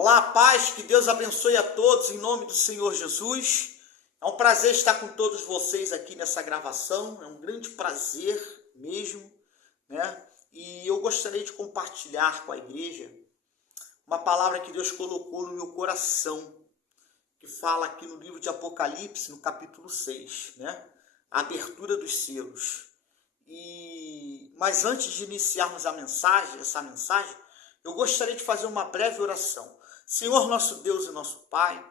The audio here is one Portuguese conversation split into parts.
Olá, paz, que Deus abençoe a todos em nome do Senhor Jesus. É um prazer estar com todos vocês aqui nessa gravação, é um grande prazer mesmo, né? E eu gostaria de compartilhar com a igreja uma palavra que Deus colocou no meu coração, que fala aqui no livro de Apocalipse, no capítulo 6, né? A abertura dos selos. Mas antes de iniciarmos essa mensagem, eu gostaria de fazer uma breve oração. Senhor nosso Deus e nosso Pai,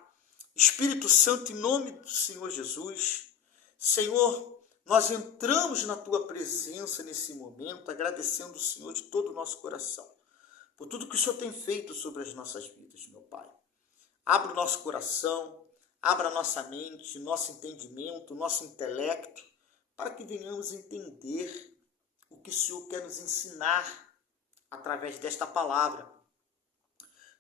Espírito Santo, em nome do Senhor Jesus, Senhor, nós entramos na Tua presença nesse momento, agradecendo o Senhor de todo o nosso coração, por tudo que o Senhor tem feito sobre as nossas vidas, meu Pai. Abra o nosso coração, abra a nossa mente, nosso entendimento, nosso intelecto, para que venhamos entender o que o Senhor quer nos ensinar através desta palavra.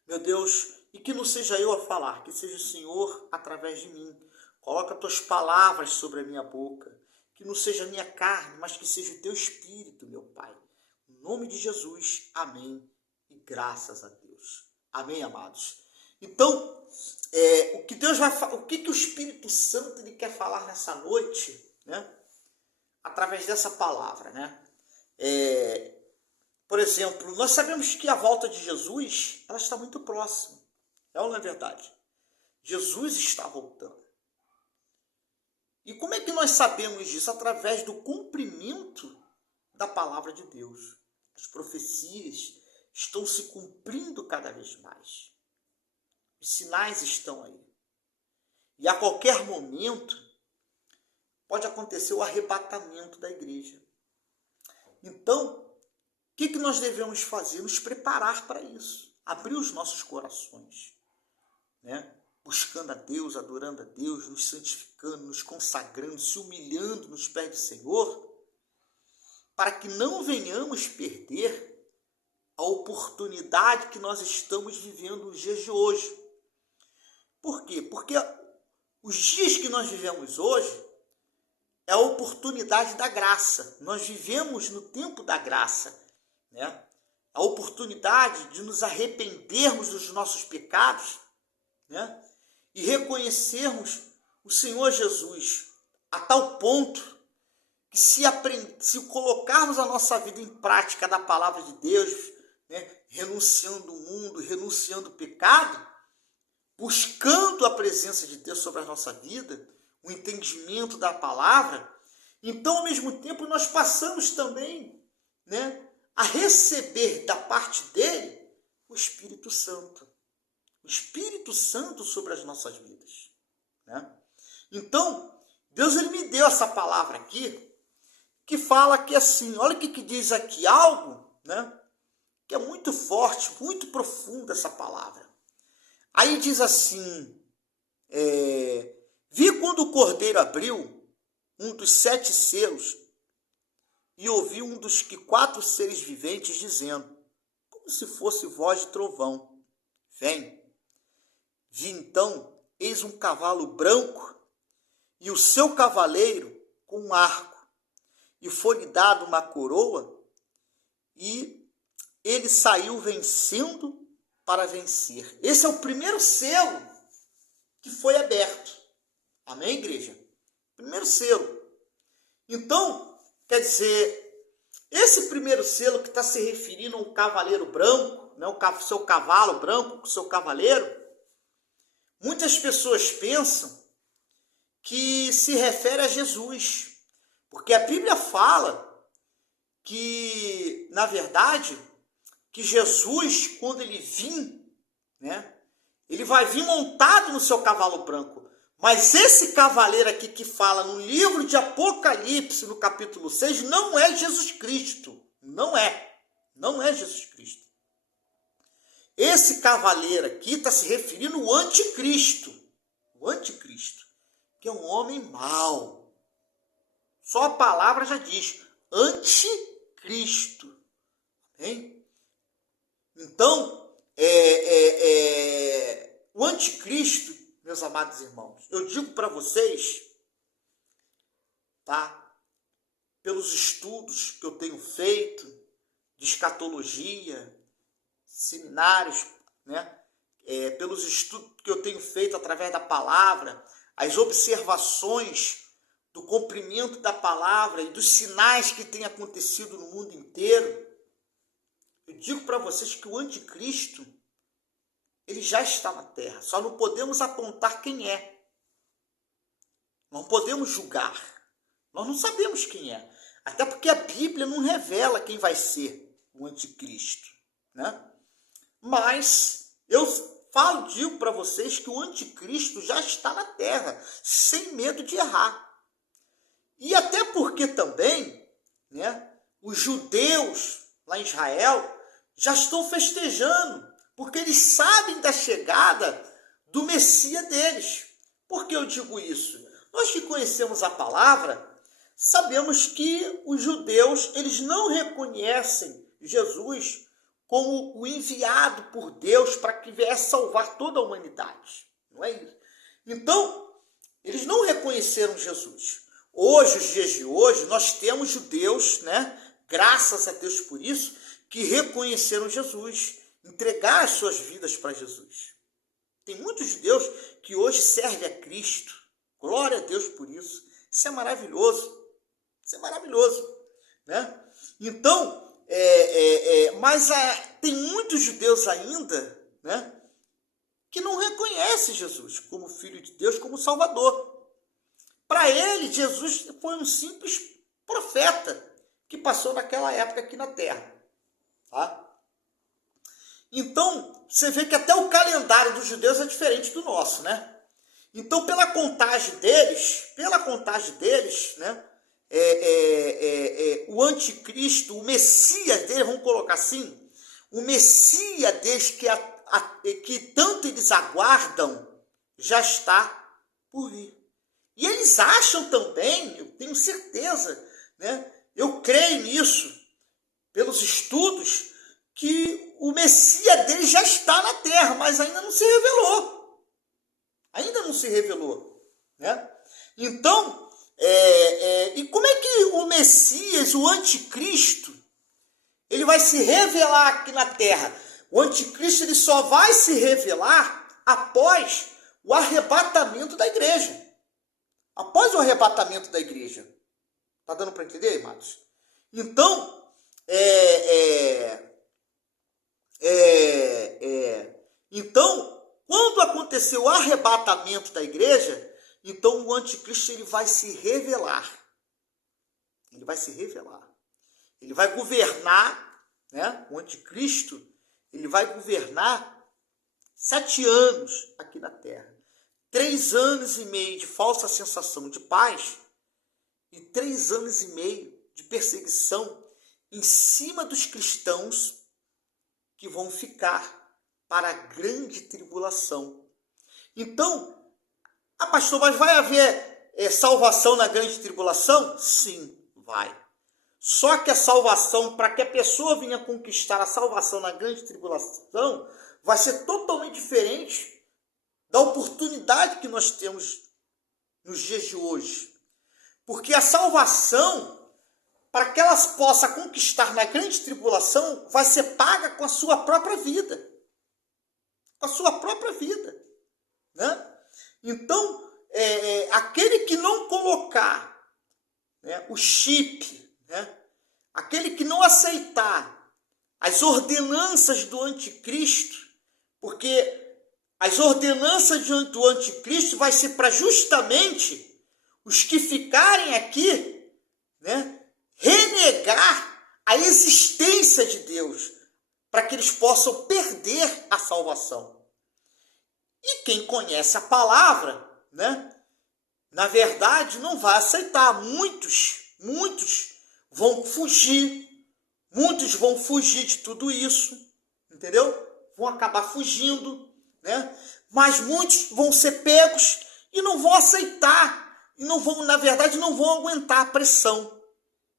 Meu Deus, e que não seja eu a falar, que seja o Senhor através de mim. Coloca as tuas palavras sobre a minha boca, que não seja a minha carne, mas que seja o teu Espírito, meu Pai. Em nome de Jesus, amém. E graças a Deus. Amém, amados. Então, o que o Espírito Santo ele quer falar nessa noite, né? Através dessa palavra, né? Por exemplo, nós sabemos que a volta de Jesus, ela está muito próxima. É ou não é verdade? Jesus está voltando. E como é que nós sabemos disso? Através do cumprimento da palavra de Deus. As profecias estão se cumprindo cada vez mais. Os sinais estão aí. E a qualquer momento pode acontecer o arrebatamento da igreja. Então, o que nós devemos fazer? Nos preparar para isso. Abrir os nossos corações, né? Buscando a Deus, adorando a Deus, nos santificando, nos consagrando, se humilhando nos pés do Senhor, para que não venhamos perder a oportunidade que nós estamos vivendo nos dias de hoje. Por quê? Porque os dias que nós vivemos hoje é a oportunidade da graça. Nós vivemos no tempo da graça, né? A oportunidade de nos arrependermos dos nossos pecados, né? E reconhecermos o Senhor Jesus a tal ponto que se colocarmos a nossa vida em prática da palavra de Deus, né? Renunciando o mundo, renunciando o pecado, buscando a presença de Deus sobre a nossa vida, o entendimento da palavra, então ao mesmo tempo nós passamos também, né, a receber da parte dele o Espírito Santo. O Espírito Santo sobre as nossas vidas, né? Então, Deus ele me deu essa palavra aqui, que fala que assim, olha o que diz aqui, algo, né, que é muito forte, muito profundo essa palavra. Aí diz assim, vi quando o Cordeiro abriu um dos 7 selos, e ouvi um dos 4 seres viventes dizendo, como se fosse voz de trovão, vem. Vi então, eis um cavalo branco, e o seu cavaleiro com um arco, e foi-lhe dado uma coroa, e ele saiu vencendo para vencer. Esse é o primeiro selo que foi aberto. Amém, igreja? Primeiro selo. Então, quer dizer, esse primeiro selo que está se referindo a um cavaleiro branco, né, o seu cavalo branco, o seu cavaleiro, muitas pessoas pensam que se refere a Jesus. Porque a Bíblia fala que, na verdade, que Jesus, quando ele vir, né, ele vai vir montado no seu cavalo branco. Mas esse cavaleiro aqui que fala no livro de Apocalipse, no capítulo 6, não é Jesus Cristo. Não é Jesus Cristo. Esse cavaleiro aqui está se referindo ao anticristo. O anticristo, que é um homem mau. Só a palavra já diz, anticristo. Hein? Então, o anticristo, meus amados irmãos, eu digo para vocês, tá? Pelos estudos que eu tenho feito de escatologia, seminários, né? pelos estudos que eu tenho feito através da palavra, as observações do cumprimento da palavra e dos sinais que têm acontecido no mundo inteiro, eu digo para vocês que o anticristo, ele já está na terra, só não podemos apontar quem é. Não podemos julgar. Nós não sabemos quem é. Até porque a Bíblia não revela quem vai ser o anticristo, né? Mas eu digo para vocês que o anticristo já está na terra, sem medo de errar. E até porque também, né, os judeus lá em Israel já estão festejando, porque eles sabem da chegada do Messias deles. Por que eu digo isso? Nós que conhecemos a palavra, sabemos que os judeus, eles não reconhecem Jesus como o enviado por Deus para que viesse salvar toda a humanidade. Não é isso? Então, eles não reconheceram Jesus. Hoje, os dias de hoje, nós temos judeus, né? Graças a Deus por isso, que reconheceram Jesus, entregaram as suas vidas para Jesus. Tem muitos judeus que hoje servem a Cristo. Glória a Deus por isso. Isso é maravilhoso. Isso é maravilhoso, né? Então, mas tem muitos judeus ainda, né, que não reconhecem Jesus como Filho de Deus, como Salvador. Para ele, Jesus foi um simples profeta que passou naquela época aqui na Terra. Tá? Então, você vê que até o calendário dos judeus é diferente do nosso, né? Então, pela contagem deles, né, o anticristo, o Messias deles, vamos colocar assim, o Messias deles que tanto eles aguardam, já está por vir. E eles acham também, eu tenho certeza, né, eu creio nisso, pelos estudos, que o Messias deles já está na terra, mas ainda não se revelou. Ainda não se revelou, né? Então, e como é que o Messias, o anticristo, ele vai se revelar aqui na terra? O anticristo, ele só vai se revelar após o arrebatamento da igreja. Após o arrebatamento da igreja. Tá dando para entender, amados? Então, então, quando acontecer o arrebatamento da igreja, então o anticristo, ele vai se revelar. Ele vai se revelar. Ele vai governar, né? O anticristo, ele vai governar 7 anos aqui na terra. 3 anos e meio de falsa sensação de paz e 3 anos e meio de perseguição em cima dos cristãos que vão ficar para a grande tribulação. Então, pastor, mas vai haver salvação na grande tribulação? Sim, vai. Só que a salvação, para que a pessoa venha conquistar a salvação na grande tribulação, vai ser totalmente diferente da oportunidade que nós temos nos dias de hoje. Porque a salvação, para que elas possam conquistar na grande tribulação, vai ser paga com a sua própria vida. Com a sua própria vida, né? Então, aquele que não colocar, né, o chip, né, aquele que não aceitar as ordenanças do anticristo, porque as ordenanças do anticristo vai ser para justamente os que ficarem aqui, né, renegar a existência de Deus, para que eles possam perder a salvação. E quem conhece a palavra, né, na verdade, não vai aceitar. Muitos vão fugir. Muitos vão fugir de tudo isso, entendeu? Vão acabar fugindo, né? Mas muitos vão ser pegos e não vão aceitar. E não vão, na verdade, não vão aguentar a pressão,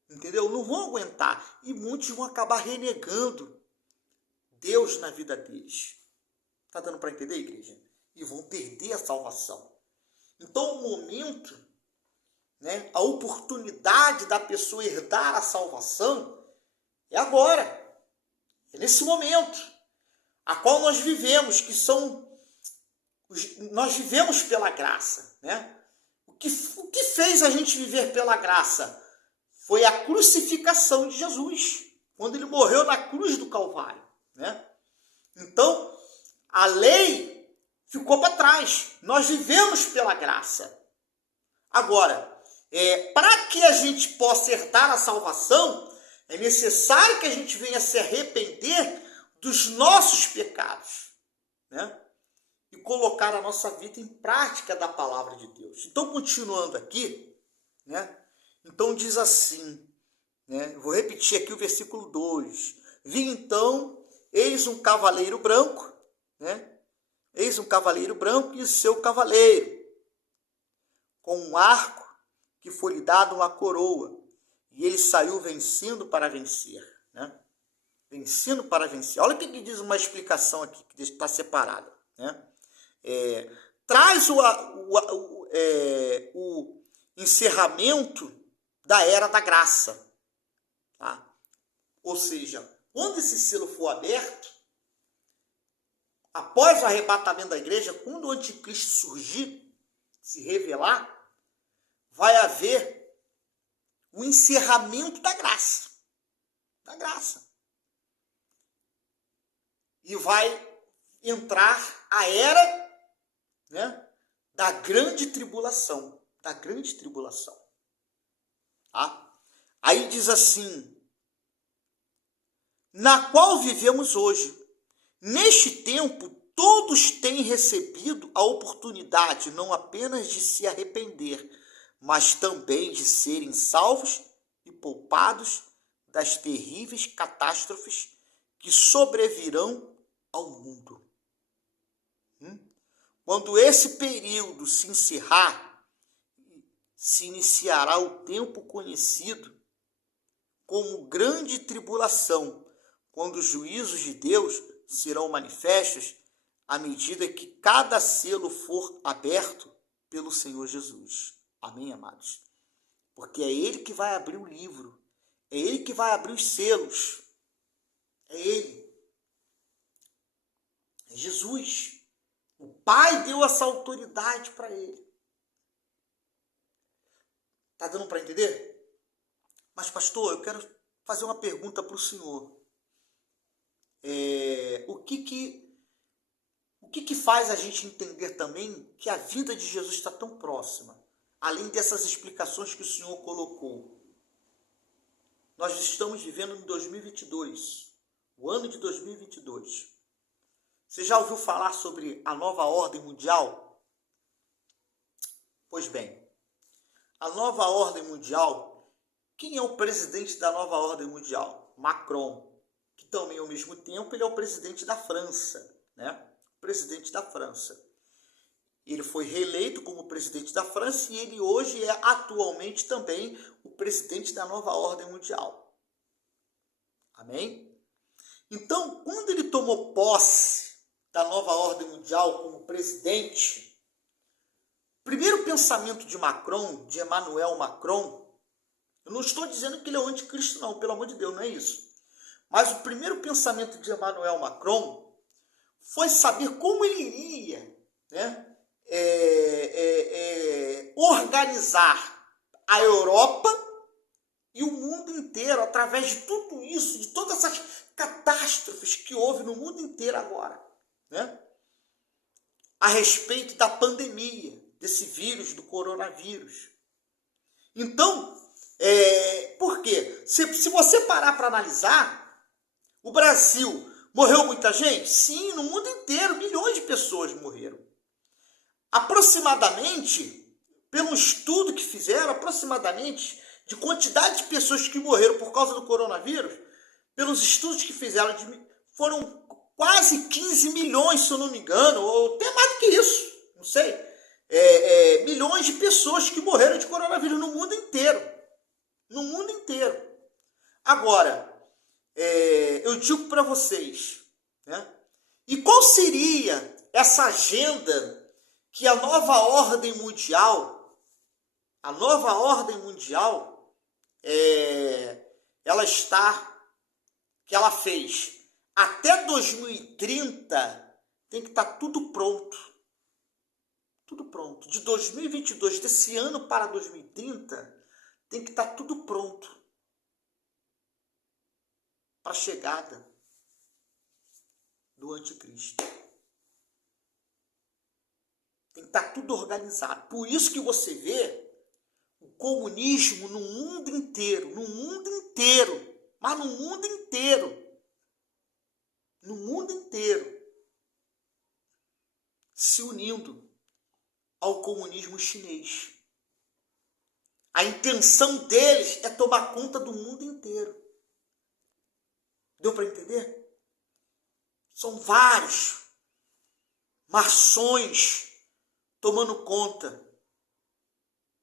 entendeu? Não vão aguentar. E muitos vão acabar renegando Deus na vida deles. Está dando para entender, igreja? E vão perder a salvação. Então, o momento, né, a oportunidade da pessoa herdar a salvação é agora. É nesse momento, a qual nós vivemos, que são nós vivemos pela graça, né? O que fez a gente viver pela graça foi a crucificação de Jesus, quando ele morreu na cruz do Calvário, né? Então, a lei ficou para trás. Nós vivemos pela graça. Agora, para que a gente possa herdar a salvação, é necessário que a gente venha se arrepender dos nossos pecados, né? E colocar a nossa vida em prática da palavra de Deus. Então, continuando aqui, né? Então diz assim, né? Vou repetir aqui o versículo 2. Vi então, eis um cavaleiro branco, né? Eis um cavaleiro branco e seu cavaleiro, com um arco que foi lhe dado uma coroa, e ele saiu vencendo para vencer, né? Vencendo para vencer. Olha o que diz uma explicação aqui, que está separada, né? Traz o encerramento da era da graça, tá? Ou seja, quando esse selo for aberto, após o arrebatamento da igreja, quando o anticristo surgir, se revelar, vai haver o encerramento da graça. Da graça. E vai entrar a era, né, da grande tribulação. Da grande tribulação. Tá? Aí diz assim, na qual vivemos hoje. Neste tempo, todos têm recebido a oportunidade não apenas de se arrepender, mas também de serem salvos e poupados das terríveis catástrofes que sobrevirão ao mundo. Quando esse período se encerrar, se iniciará o tempo conhecido como grande tribulação, quando os juízos de Deus serão manifestos à medida que cada selo for aberto pelo Senhor Jesus. Amém, amados? Porque é Ele que vai abrir o livro. É Ele que vai abrir os selos. É Ele. É Jesus. O Pai deu essa autoridade para Ele. Está dando para entender? Mas, pastor, eu quero fazer uma pergunta para o senhor. O que faz a gente entender também que a vida de Jesus está tão próxima? Além dessas explicações que o senhor colocou. Nós estamos vivendo em 2022. O ano de 2022. Você já ouviu falar sobre a nova ordem mundial? Pois bem, a nova ordem mundial, quem é o presidente da nova ordem mundial? Macron, que também ao mesmo tempo ele é o presidente da França, né? O presidente da França. Ele foi reeleito como presidente da França e ele hoje é atualmente também o presidente da nova ordem mundial. Amém? Então, quando ele tomou posse da nova ordem mundial como presidente, o primeiro pensamento de Macron, de Emmanuel Macron, eu não estou dizendo que ele é o anticristo não, pelo amor de Deus, não é isso. Mas o primeiro pensamento de Emmanuel Macron foi saber como ele iria, né, organizar a Europa e o mundo inteiro, através de tudo isso, de todas essas catástrofes que houve no mundo inteiro agora, né? A respeito da pandemia, desse vírus, do coronavírus. Então, por quê? Se você parar para analisar, o Brasil morreu muita gente? Sim, no mundo inteiro, milhões de pessoas morreram. Aproximadamente, pelo estudo que fizeram, aproximadamente de quantidade de pessoas que morreram por causa do coronavírus, pelos estudos que fizeram, foram quase 15 milhões, se eu não me engano, ou até mais do que isso, não sei, milhões de pessoas que morreram de coronavírus no mundo inteiro. No mundo inteiro. Agora, eu digo para vocês, né? E qual seria essa agenda que a nova ordem mundial, que ela fez até 2030, tem que estar tudo pronto. Tudo pronto. De 2022, desse ano para 2030, tem que estar tudo pronto para a chegada do anticristo. Tem que estar tudo organizado. Por isso que você vê o comunismo no mundo inteiro, mas no mundo inteiro, se unindo ao comunismo chinês. A intenção deles é tomar conta do mundo inteiro. Deu para entender? São vários maçons tomando conta.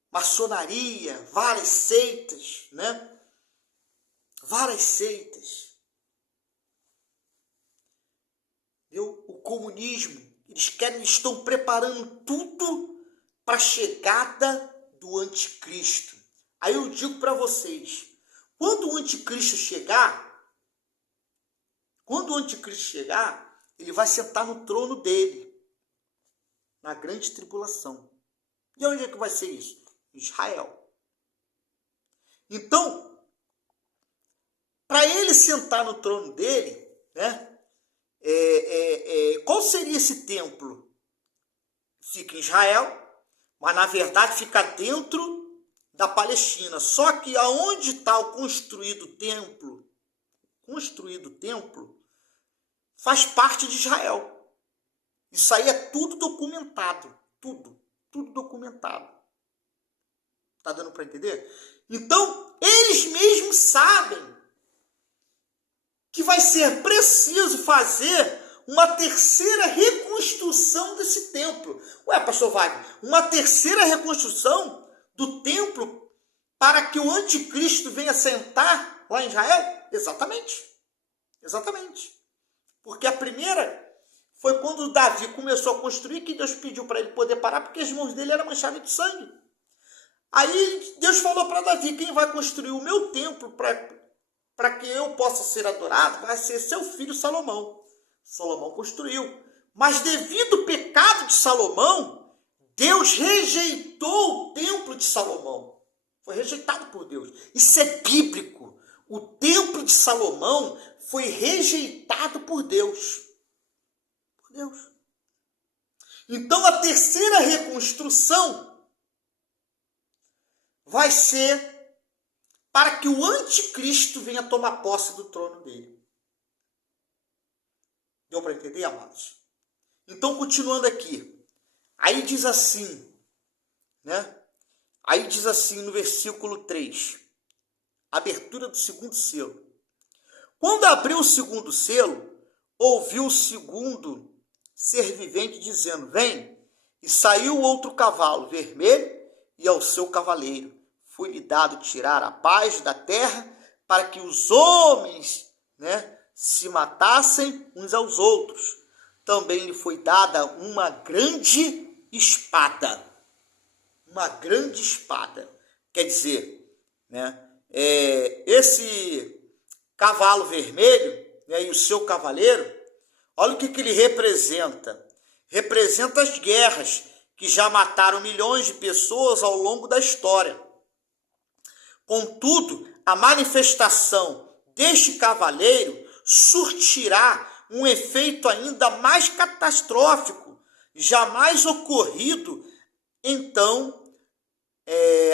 Maçonaria, várias seitas, né? Várias seitas. O comunismo, eles estão preparando tudo para a chegada do anticristo. Aí eu digo para vocês, quando o anticristo chegar, ele vai sentar no trono dele, na grande tribulação. E onde é que vai ser isso? Israel. Então, para ele sentar no trono dele, né? Qual seria esse templo? Fica em Israel, mas na verdade fica dentro da Palestina. Só que aonde está o construído templo, faz parte de Israel. Isso aí é tudo documentado, tudo documentado. Tá dando para entender? Então, eles mesmos sabem que vai ser preciso fazer uma terceira reconstrução desse templo. Ué, pastor Wagner, uma terceira reconstrução do templo para que o anticristo venha sentar lá em Israel? Exatamente. Porque a primeira foi quando Davi começou a construir, que Deus pediu para ele poder parar, porque as mãos dele eram manchadas de sangue. Aí Deus falou para Davi, quem vai construir o meu templo para que eu possa ser adorado, vai ser seu filho Salomão. Salomão construiu. Mas devido ao pecado de Salomão, Deus rejeitou o templo de Salomão. Foi rejeitado por Deus. Isso é bíblico. O templo de Salomão foi rejeitado por Deus. Então a terceira reconstrução vai ser para que o anticristo venha tomar posse do trono dele. Deu para entender, amados? Então, continuando aqui. Aí diz assim, né? Aí diz assim no versículo 3. Abertura do segundo selo. Quando abriu o segundo selo, ouviu o segundo ser vivente dizendo, vem. E saiu outro cavalo vermelho e ao seu cavaleiro. Foi-lhe dado tirar a paz da terra para que os homens, né, se matassem uns aos outros. Também lhe foi dada uma grande espada. Uma grande espada. Quer dizer, né, esse cavalo vermelho, né, e o seu cavaleiro, olha o que ele representa. Representa as guerras que já mataram milhões de pessoas ao longo da história. Contudo, a manifestação deste cavaleiro surtirá um efeito ainda mais catastrófico, jamais ocorrido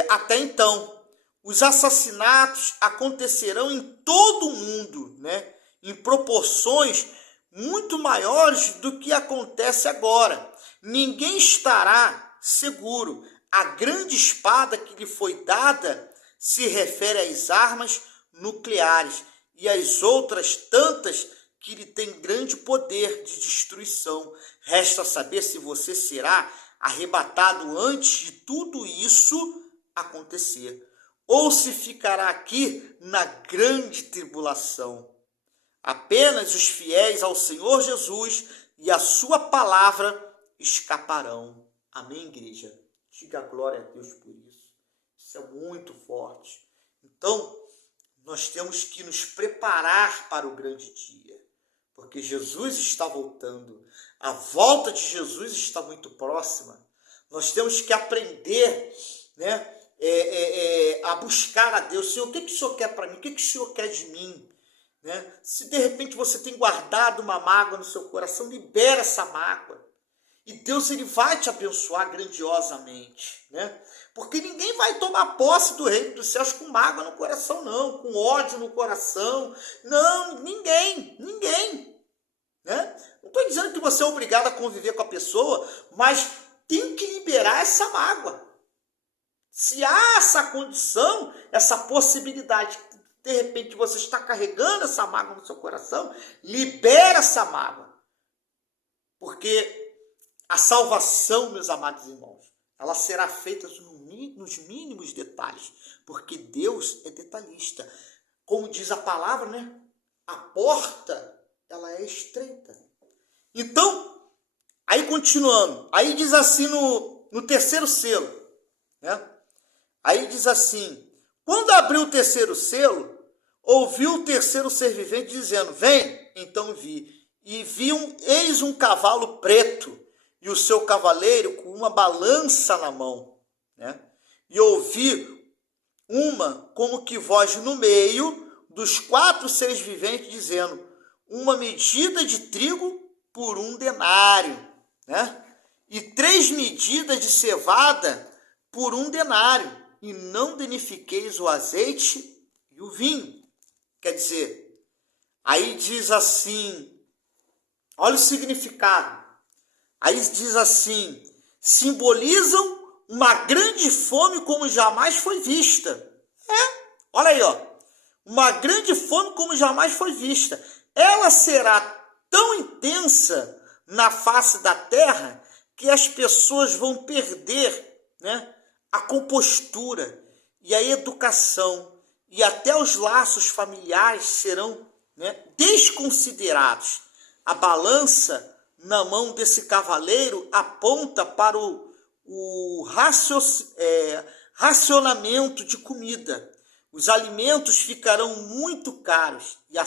até então. Os assassinatos acontecerão em todo o mundo, né? Em proporções muito maiores do que acontece agora. Ninguém estará seguro. A grande espada que lhe foi dada se refere às armas nucleares e às outras tantas que lhe têm grande poder de destruição. Resta saber se você será arrebatado antes de tudo isso acontecer, ou se ficará aqui na grande tribulação. Apenas os fiéis ao Senhor Jesus e à sua palavra escaparão. Amém, igreja? Diga glória a Deus por isso. Isso é muito forte. Então, nós temos que nos preparar para o grande dia, porque Jesus está voltando. A volta de Jesus está muito próxima. Nós temos que aprender, né, a buscar a Deus. Senhor, o que o Senhor quer para mim? O que o Senhor quer de mim? Né? Se de repente você tem guardado uma mágoa no seu coração, libera essa mágoa. E Deus, ele vai te abençoar grandiosamente, né? Porque ninguém vai tomar posse do reino dos céus com mágoa no coração, não, com ódio no coração. Não, ninguém, né? Não estou dizendo que você é obrigado a conviver com a pessoa, mas tem que liberar essa mágoa. Se há essa condição, essa possibilidade, de repente você está carregando essa mágoa no seu coração, libera essa mágoa. Porque a salvação, meus amados irmãos, ela será feita nos mínimos detalhes, porque Deus é detalhista. Como diz a palavra, né? A porta, ela é estreita. Então, aí continuando, aí diz assim no terceiro selo, né? Aí diz assim, quando abriu o terceiro selo, ouviu o terceiro ser vivente dizendo, vem, então vi, e eis um cavalo preto, e o seu cavaleiro com uma balança na mão, né? E ouvi uma como que voz no meio dos 4 seres viventes dizendo, uma medida de trigo por 1 denário, né? E 3 medidas de cevada por 1 denário, e não danifiqueis o azeite e o vinho. Quer dizer, aí diz assim, olha o significado. Aí diz assim, simbolizam uma grande fome como jamais foi vista. Olha aí, ó. Uma grande fome como jamais foi vista. Ela será tão intensa na face da terra que as pessoas vão perder, né, a compostura e a educação. E até os laços familiares serão, né, desconsiderados. A balança na mão desse cavaleiro aponta para o racionamento de comida. Os alimentos ficarão muito caros e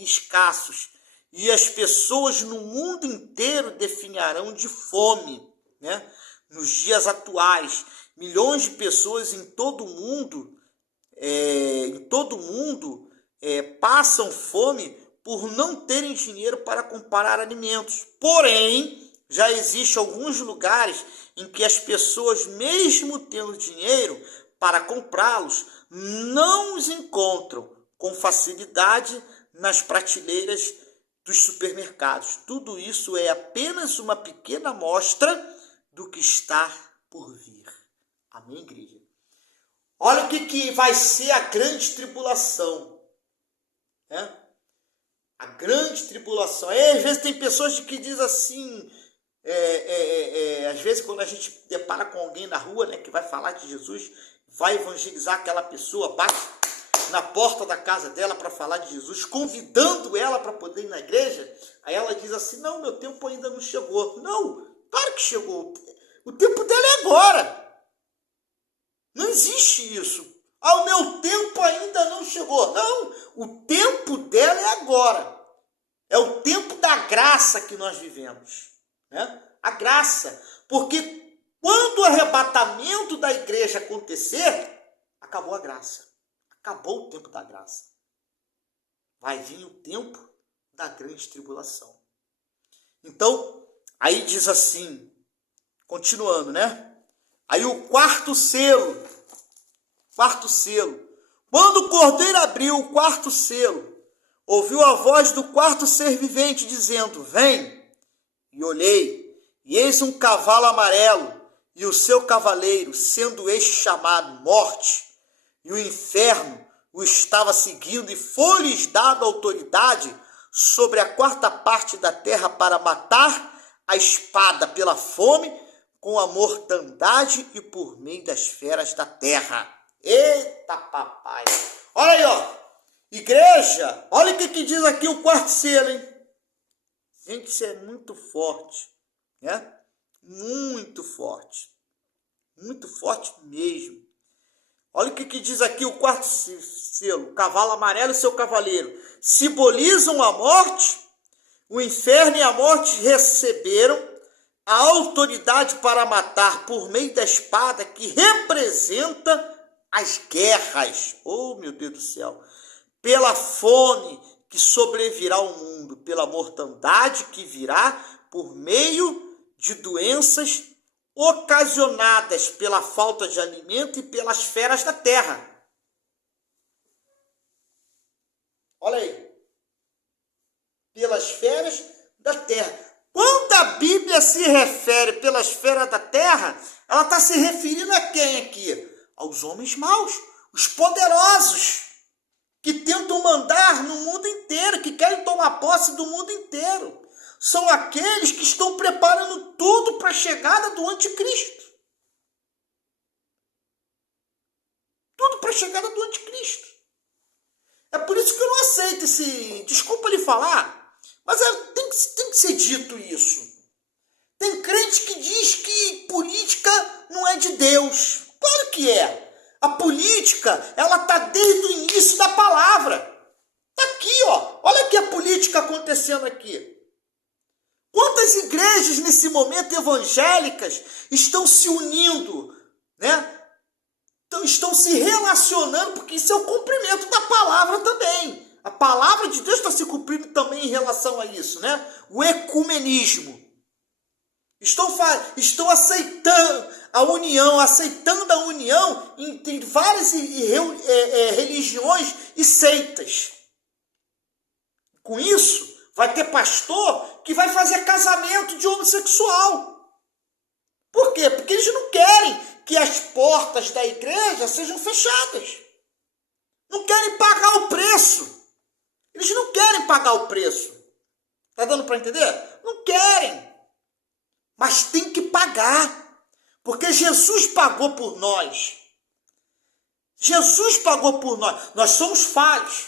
escassos, e as pessoas no mundo inteiro definharão de fome, né? Nos dias atuais, milhões de pessoas em todo o mundo, passam fome por não terem dinheiro para comprar alimentos. Porém, já existem alguns lugares em que as pessoas, mesmo tendo dinheiro para comprá-los, não os encontram com facilidade nas prateleiras dos supermercados. Tudo isso é apenas uma pequena amostra do que está por vir. Amém, igreja? Olha o que vai ser a grande tribulação, né? A grande tribulação. Às vezes tem pessoas que dizem assim, às vezes quando a gente depara com alguém na rua, né, que vai falar de Jesus, vai evangelizar aquela pessoa, bate na porta da casa dela para falar de Jesus, convidando ela para poder ir na igreja, aí ela diz assim, não, meu tempo ainda não chegou. Não, claro que chegou. O tempo dela é agora. Não existe isso. O meu tempo ainda não chegou. Não, o tempo dela é agora. É o tempo da graça que nós vivemos, né? A graça. Porque quando o arrebatamento da igreja acontecer, acabou a graça. Acabou o tempo da graça. Vai vir o tempo da grande tribulação. Então, aí diz assim, continuando, né? Aí o quarto selo. Quando o cordeiro abriu o quarto selo, ouviu a voz do quarto ser vivente dizendo, vem. E olhei, e eis um cavalo amarelo, e o seu cavaleiro, sendo este chamado Morte, e o inferno o estava seguindo, e foi-lhes dada autoridade sobre a 4ª parte da terra para matar a espada pela fome, com a mortandade e por meio das feras da terra. Eita, papai! Olha aí, ó. Igreja, olha o que diz aqui o quarto selo, hein? Gente, isso é muito forte, né? Muito forte. Muito forte mesmo. Olha o que diz aqui o quarto selo. O cavalo amarelo e seu cavaleiro simbolizam a morte. O inferno e a morte receberam a autoridade para matar por meio da espada, que representa as guerras. Oh, meu Deus do céu! Pela fome que sobrevirá ao mundo, pela mortandade que virá por meio de doenças ocasionadas pela falta de alimento e pelas feras da terra. Olha aí. Pelas feras da terra. Quando a Bíblia se refere pelas feras da terra, ela está se referindo a quem aqui? Aos homens maus, os poderosos, que tentam mandar no mundo inteiro, que querem tomar posse do mundo inteiro. São aqueles que estão preparando tudo para a chegada do anticristo. Tudo para a chegada do anticristo. É por isso que eu não aceito esse... Desculpa lhe falar, mas tem que ser dito isso. Tem crente que diz que política não é de Deus. Claro que é. A política, ela está desde o início da palavra. Está aqui, ó. Olha aqui a política acontecendo aqui. Quantas igrejas nesse momento evangélicas estão se unindo, né? Então, estão se relacionando, porque isso é o cumprimento da palavra também. A palavra de Deus está se cumprindo também em relação a isso, né? O ecumenismo. Estão aceitando a união entre várias religiões e seitas. Com isso, vai ter pastor que vai fazer casamento de homossexual. Por quê? Porque eles não querem que as portas da igreja sejam fechadas. Não querem pagar o preço. Eles não querem pagar o preço. Está dando para entender? Não querem. Mas tem que pagar. Porque Jesus pagou por nós. Jesus pagou por nós. Nós somos falhos.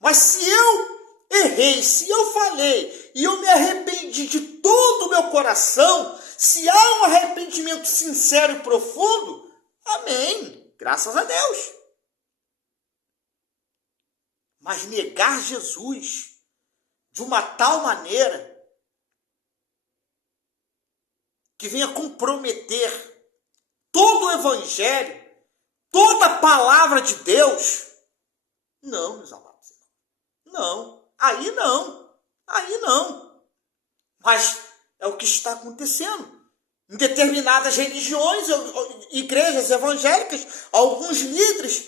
Mas se eu errei, se eu falhei, e eu me arrependi de todo o meu coração, se há um arrependimento sincero e profundo, amém. Graças a Deus. Mas negar Jesus de uma tal maneira que venha comprometer todo o evangelho, toda a palavra de Deus, não, meus amados, não, aí não, mas é o que está acontecendo. Em determinadas religiões, igrejas evangélicas, alguns líderes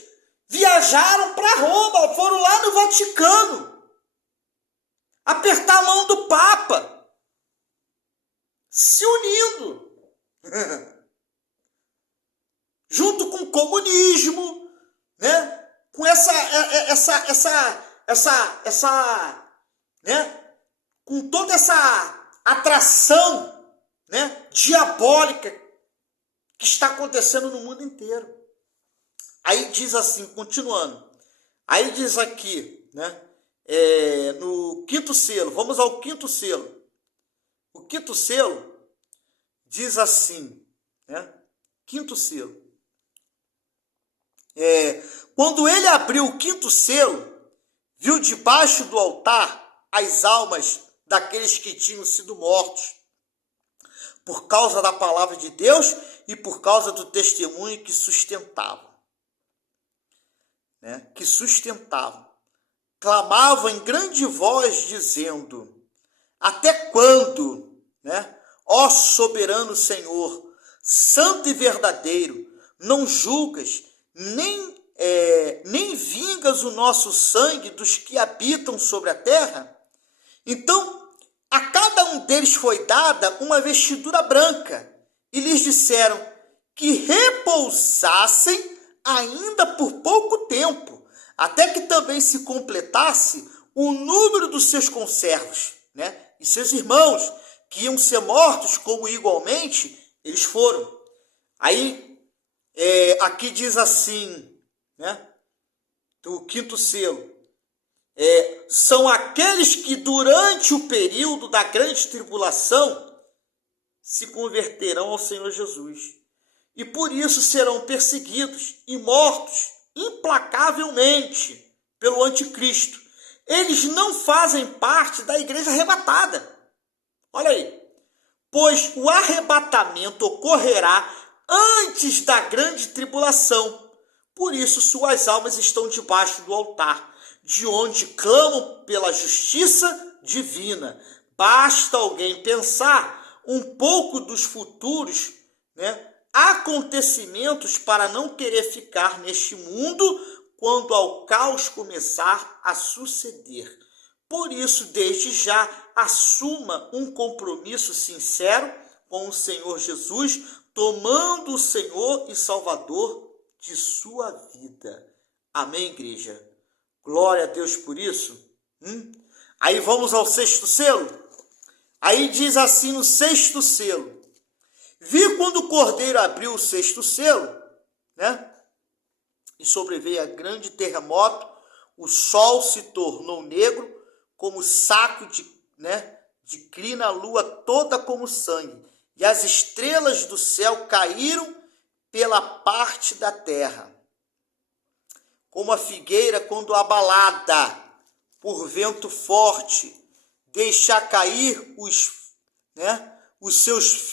viajaram para Roma, foram lá no Vaticano, apertar a mão do Papa, se unindo, junto com o comunismo, né? Com né? Com toda essa atração, né? Diabólica que está acontecendo no mundo inteiro. Aí diz assim, continuando, aí diz aqui, né? No quinto selo, vamos ao quinto selo. O quinto selo diz assim, né? Quinto selo. Quando ele abriu o quinto selo, viu debaixo do altar as almas daqueles que tinham sido mortos por causa da palavra de Deus e por causa do testemunho que sustentavam. Né? Que sustentavam. Clamavam em grande voz, dizendo: até quando, né? Ó soberano Senhor, santo e verdadeiro, não julgas, nem vingas o nosso sangue dos que habitam sobre a terra? Então, a cada um deles foi dada uma vestidura branca, e lhes disseram que repousassem ainda por pouco tempo, até que também se completasse o número dos seus conservos, né? E seus irmãos, que iam ser mortos, como igualmente eles foram. Aí, aqui diz assim, né? Do quinto selo, são aqueles que durante o período da grande tribulação se converterão ao Senhor Jesus. E por isso serão perseguidos e mortos implacavelmente pelo anticristo. Eles não fazem parte da igreja arrebatada. Olha aí. pois o arrebatamento ocorrerá antes da grande tribulação. Por isso suas almas estão debaixo do altar, de onde clamam pela justiça divina. Basta alguém pensar um pouco dos futuros, acontecimentos para não querer ficar neste mundo quando o caos começar a suceder. Por isso, desde já, assuma um compromisso sincero com o Senhor Jesus, tomando o Senhor e Salvador de sua vida. Amém, igreja? Glória a Deus por isso. Aí vamos ao sexto selo. Aí diz assim no sexto selo: vi quando o cordeiro abriu o sexto selo, e sobreveio a grande terremoto, o sol se tornou negro como saco de crina, a lua toda como sangue, e as estrelas do céu caíram pela parte da terra, como a figueira quando abalada por vento forte deixa cair os seus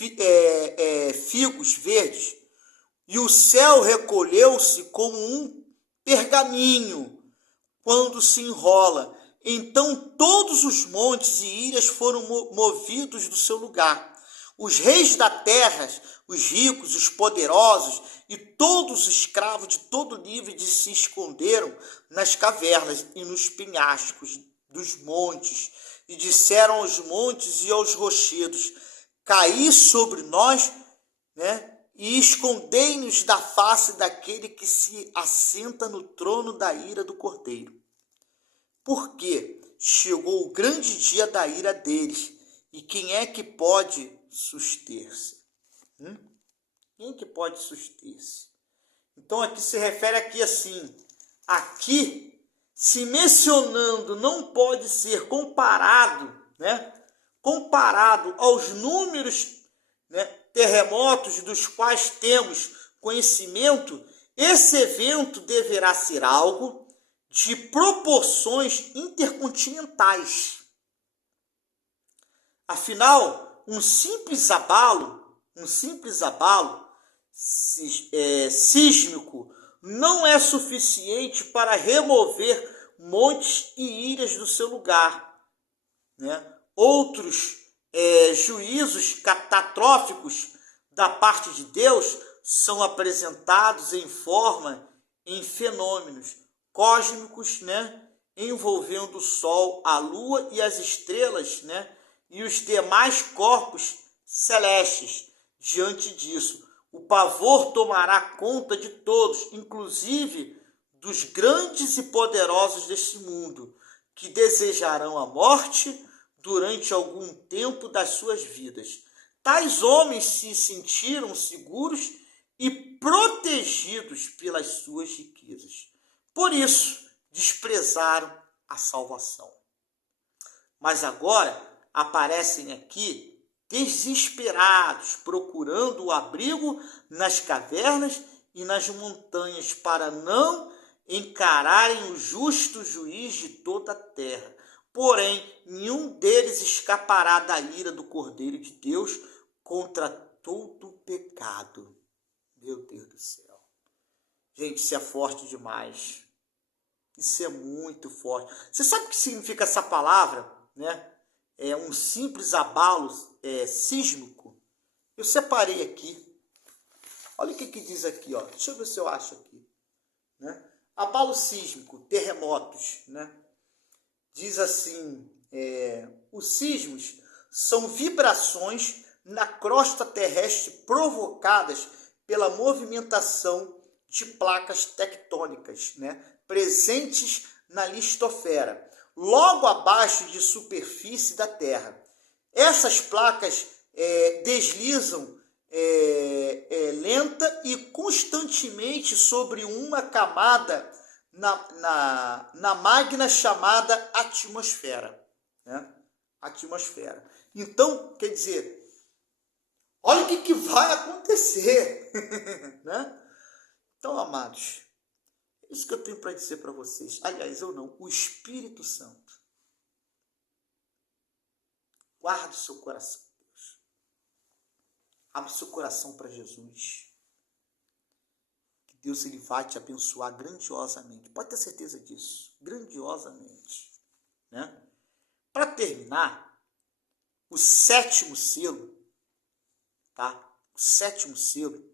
figos verdes, e o céu recolheu-se como um pergaminho quando se enrola. Então todos os montes e ilhas foram movidos do seu lugar. Os reis da terra, os ricos, os poderosos e todos os escravos de todo nível se esconderam nas cavernas e nos penhascos dos montes, e disseram aos montes e aos rochedos: caí sobre nós, e escondei-nos da face daquele que se assenta no trono da ira do Cordeiro. Porque chegou o grande dia da ira deles, e quem é que pode suster-se? Quem é que pode suster-se? Então aqui se refere aqui assim, aqui se mencionando não pode ser comparado, comparado aos números, terremotos dos quais temos conhecimento. Esse evento deverá ser algo de proporções intercontinentais. Afinal, um simples abalo sísmico não é suficiente para remover montes e ilhas do seu lugar. Outros juízos catastróficos da parte de Deus são apresentados em fenômenos cósmicos, envolvendo o Sol, a Lua e as estrelas, e os demais corpos celestes. Diante disso, o pavor tomará conta de todos, inclusive dos grandes e poderosos deste mundo, que desejarão a morte durante algum tempo das suas vidas. Tais homens se sentiram seguros e protegidos pelas suas riquezas. Por isso, desprezaram a salvação. Mas agora aparecem aqui desesperados, procurando o abrigo nas cavernas e nas montanhas para não encararem o justo juiz de toda a terra. Porém, nenhum deles escapará da ira do Cordeiro de Deus contra todo o pecado. Meu Deus do céu. Gente, isso é forte demais. Isso é muito forte. Você sabe o que significa essa palavra, É um simples abalo sísmico. Eu separei aqui. Olha o que diz aqui, ó. Deixa eu ver se eu acho aqui. Abalo sísmico, terremotos, Diz assim, os sismos são vibrações na crosta terrestre provocadas pela movimentação de placas tectônicas, presentes na listosfera, logo abaixo de superfície da Terra. Essas placas deslizam lenta e constantemente sobre uma camada na magna chamada atmosfera. Atmosfera. Então, quer dizer, olha o que vai acontecer. Então, amados, é isso que eu tenho para dizer para vocês. Aliás, eu não, o Espírito Santo. Guarde o seu coração, Deus. Abre seu coração para Jesus. Que Deus ele vai te abençoar grandiosamente. Pode ter certeza disso. Grandiosamente. Né? Para terminar, o 7º selo, tá? O 7º selo,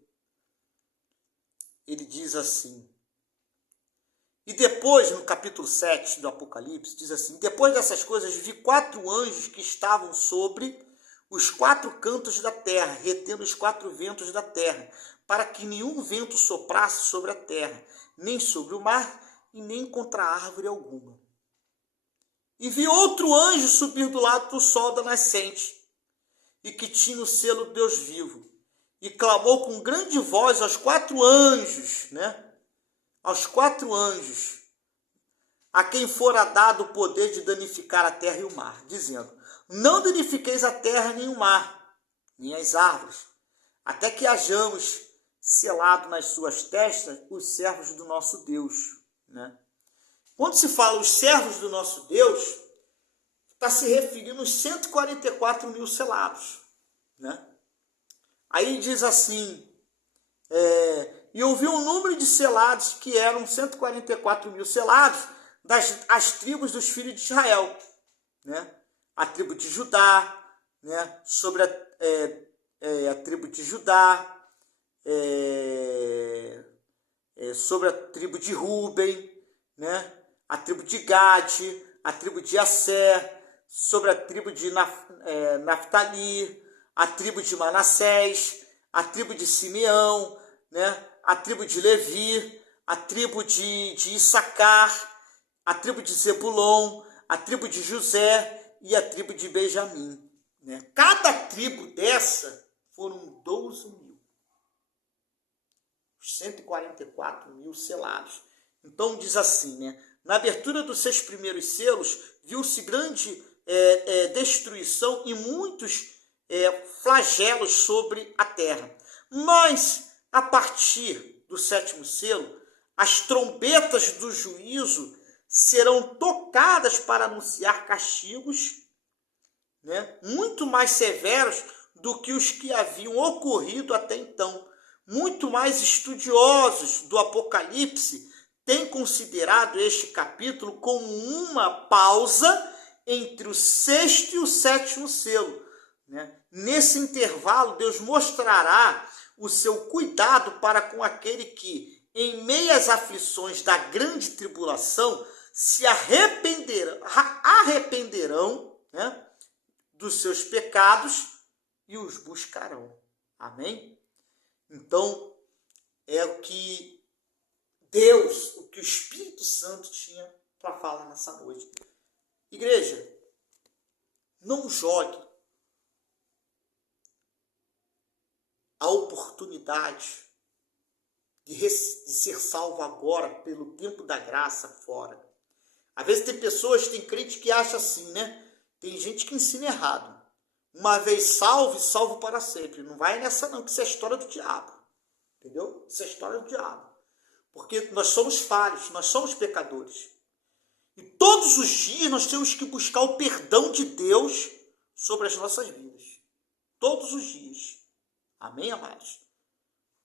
ele diz assim. E depois, no capítulo 7 do Apocalipse, diz assim: depois dessas coisas, vi 4 anjos que estavam sobre os 4 cantos da terra, retendo os 4 ventos da terra, para que nenhum vento soprasse sobre a terra, nem sobre o mar, e nem contra árvore alguma. E vi outro anjo subir do lado do sol da nascente, e que tinha o selo do Deus vivo, e clamou com grande voz aos 4 anjos, né? Aos 4 anjos, a quem fora dado o poder de danificar a terra e o mar, dizendo: não danifiqueis a terra nem o mar, nem as árvores, até que hajamos selado nas suas testas os servos do nosso Deus. Né? Quando se fala os servos do nosso Deus, está se referindo aos 144 mil selados. Né? Aí diz assim, e ouvi um número de selados que eram 144 mil selados as tribos dos filhos de Israel, né? A tribo de Judá, né? Sobre a tribo de Judá, sobre a tribo de Ruben, né? A tribo de Gade, a tribo de Asser, sobre a tribo de Naftali, a tribo de Manassés, a tribo de Simeão, né? A tribo de Levi, a tribo de Issacar, a tribo de Zebulon, a tribo de José e a tribo de Benjamim. Né? Cada tribo dessa foram 12 mil. Os 144 mil selados. Então diz assim, né? Na abertura dos 6 primeiros selos, viu-se grande destruição e muitos flagelos sobre a terra. Mas, a partir do 7º selo, as trombetas do juízo serão tocadas para anunciar castigos, né, muito mais severos do que os que haviam ocorrido até então. Muito mais estudiosos do Apocalipse têm considerado este capítulo como uma pausa entre o 6º e o 7º selo. Né? Nesse intervalo, Deus mostrará o seu cuidado para com aquele que, em meio às aflições da grande tribulação, se arrependerão, né, dos seus pecados e os buscarão. Amém? Então, é o que Deus, o que o Espírito Santo tinha para falar nessa noite. Igreja, não jogue a oportunidade de ser salvo agora pelo tempo da graça fora. Às vezes tem pessoas, tem crente que acha assim, né? Tem gente que ensina errado. Uma vez salvo, salvo para sempre. Não vai nessa não, que isso é história do diabo. Entendeu? Isso é história do diabo. Porque nós somos falhos, nós somos pecadores. E todos os dias nós temos que buscar o perdão de Deus sobre as nossas vidas. Todos os dias. Amém, amados?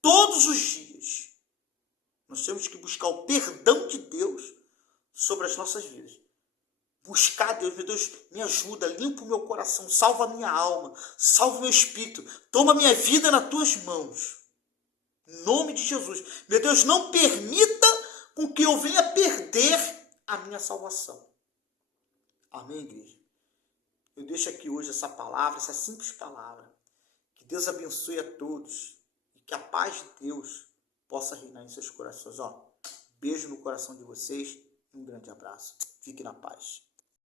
Todos os dias nós temos que buscar o perdão de Deus sobre as nossas vidas. Buscar Deus, meu Deus, me ajuda, limpa o meu coração, salva a minha alma, salva o meu espírito, toma a minha vida nas tuas mãos. Em nome de Jesus. Meu Deus, não permita com que eu venha perder a minha salvação. Amém, igreja? Eu deixo aqui hoje essa palavra, essa simples palavra. Que Deus abençoe a todos e que a paz de Deus possa reinar em seus corações. Beijo no coração de vocês e um grande abraço. Fique na paz.